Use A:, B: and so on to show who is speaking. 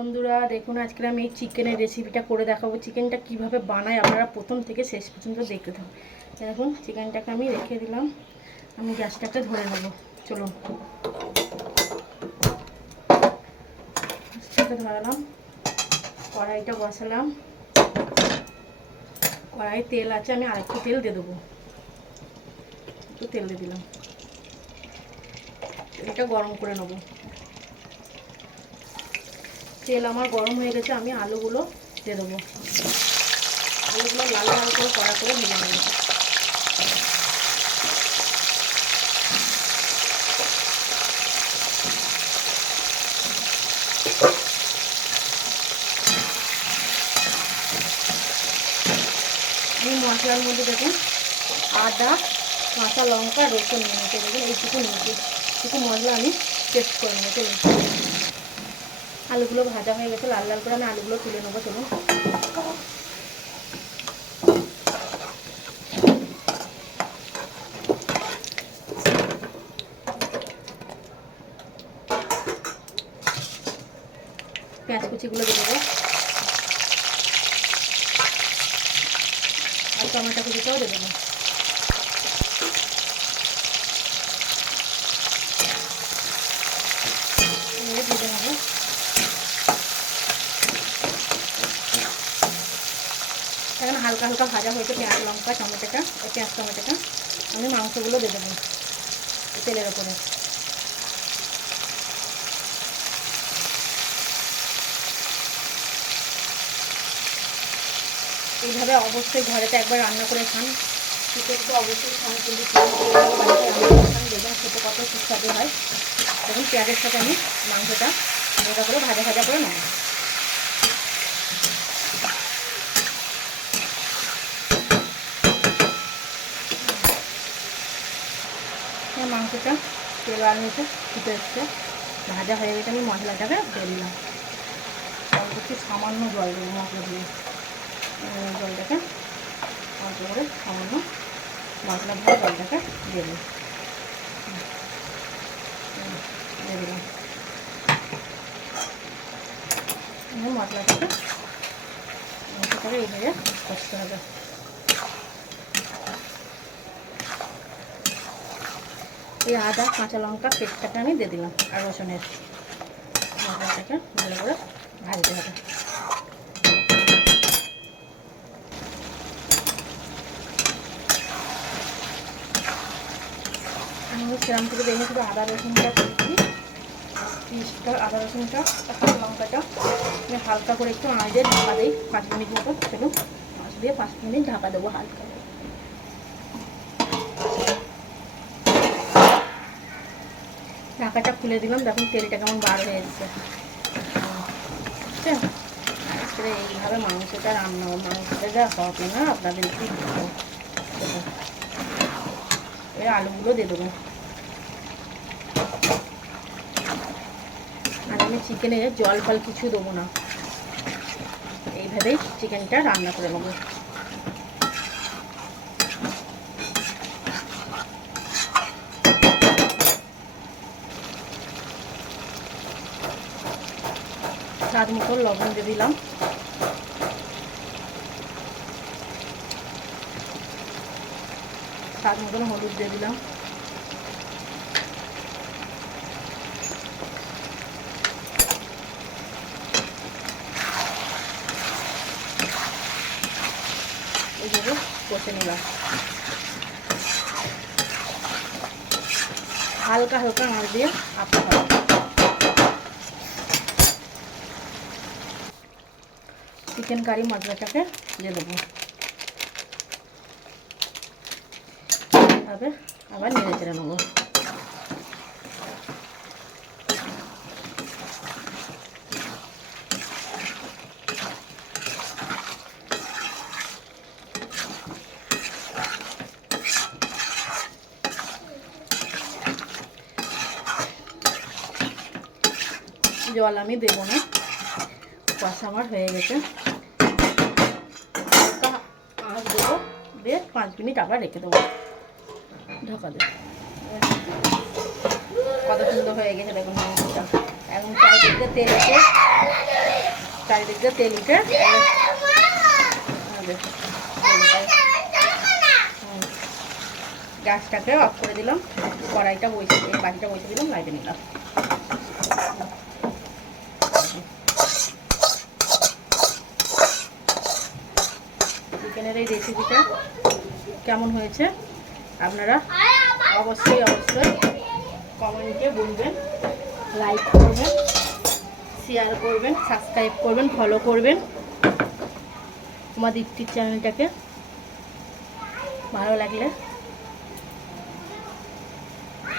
A: বন্ধুরা, দেখুন, আজকে আমি এই চিকেনের রেসিপিটা করে দেখাবো। চিকেনটা কীভাবে বানাই আপনারা প্রথম থেকে শেষ পর্যন্ত দেখতে থাকুন। দেখুন, চিকেনটাকে আমি রেখে দিলাম। আমি গ্যাসটাকে ধরে নেব। চলুন। ধরালাম কড়াইটা বসালাম। কড়াই তেল আছে, আমি আরেকটু তেল দিয়ে দেবো। একটু তেল দিয়ে দিলাম। এটা গরম করে নেব। তেল আমার গরম হয়ে গেছে, আমি আলুগুলো দিয়ে দেবো। আলুগুলো লাল লাল করে কড়া করে ভেজে নেব। আমি মশলার মধ্যে দেখুন, আদা, কাঁচা লঙ্কা, রসুন নিয়েছি। দেখুন, এইটুকু নিয়েছি। একটু মশলা আমি টেস্ট করে নেব চলুন আলুগুলো ভাজা হয়ে গেছে, লাল লাল করে আমি আলুগুলো তুলে নেব, চলুন। পেঁয়াজ কুচিগুলো দিয়ে দেবো। আর টমেটো কুচিটাও দেবো এবারে ভেজে নেব এখন হালকা হালকা ভাজা হয়েছে, পেঁয়াজ, লঙ্কা, টমেটোটা ওই পেঁয়াজ, টমেটোটা। আমি মাংসগুলো দিয়ে দেবো তেলের ওপরে। এইভাবে অবশ্যই ঘরেতে একবার রান্না করে খান। শীতের অবশ্যই খান, কিন্তু দেখবেন খেতে কত সুস্বাদু হয়। দেখুন, পেঁয়াজের সাথে আমি মাংসটা ভাজা ভাজা করে নেব। মাংসটা তেল আর ফুটে এসছে। ভাজা হয়ে গেছে, আমি মশলাটাকে দিয়ে দিলাম। অল্প একটু সামান্য জল দেবো মশলা দিয়ে। জলটাকে অল্প করে সামান্য মশলা দিয়ে জলটাকে দিয়ে দেবো দিয়ে দিলাম। মশলাটাকে মশলাটাকে এইভাবে কষতে হবে। এই আদা, কাঁচা লঙ্কা পেস্টটাকে আমি দিয়ে দিলাম, আর রসুনের মশলাটাকে ভালো করে ভাজতে হবে। আমি থেকে দেখে শুধু আদা, রসুনটা পিসটা আদা, রসুনটা, কাঁচা লঙ্কাটা হালকা করে একটু আঁচ ঢাকা দিই, পাঁচ মিনিট মতো। চলুন আঁচ দিয়ে পাঁচ মিনিট ঢাকা দেবো হালকা করে। ঢাকাটা খুলে দিলাম, দেখুন তেলটা কেমন বার হয়ে এসছে বুঝছেন তারপরে এইভাবে মাংসটা রান্না মাংসটা যা হবে না আপনাদের কি এই আলুগুলো দিয়ে দেবো। আর আমি চিকেনে জল ফল কিছু দেবো না। এইভাবেই চিকেনটা রান্না করে নেব। স্বাদ মতো লবণ দিয়ে দিলাম। স্বাদ মতন হলুদ দিয়ে দিলাম। নিলাম। হালকা হালকা মাছ দিয়ে আপা চিকেন কারি মশলাটাকে দিয়ে দেবো। এভাবে আবার নেড়ে চেড়ে নেব। জল আমি দেবো না। কষা আমার হয়ে গেছে হালকা আঁচ দেবো দিয়ে পাঁচ মিনিট আবার রেখে দেবো। ঢাকা দেবো কত সুন্দর হয়ে গেছে দেখুন মাংসটা এখন চারিদিকে তেল চারিদিক উঠে আর দেখো, তেল উঠে। গ্যাসটাকে অফ করে দিলাম। কড়াইটা বসে বাটিটা বসে দিলাম লাইটে নিলাম। চিকেনের এই রেসিপিটা কেমন হয়েছে আপনারা অবশ্যই অবশ্যই কমেন্টে বলবেন লাইক করবেন শেয়ার করবেন সাবস্ক্রাইব করবেন ফলো করবেন। আমার দীপ্তির চ্যানেলটাকে ভালো লাগলে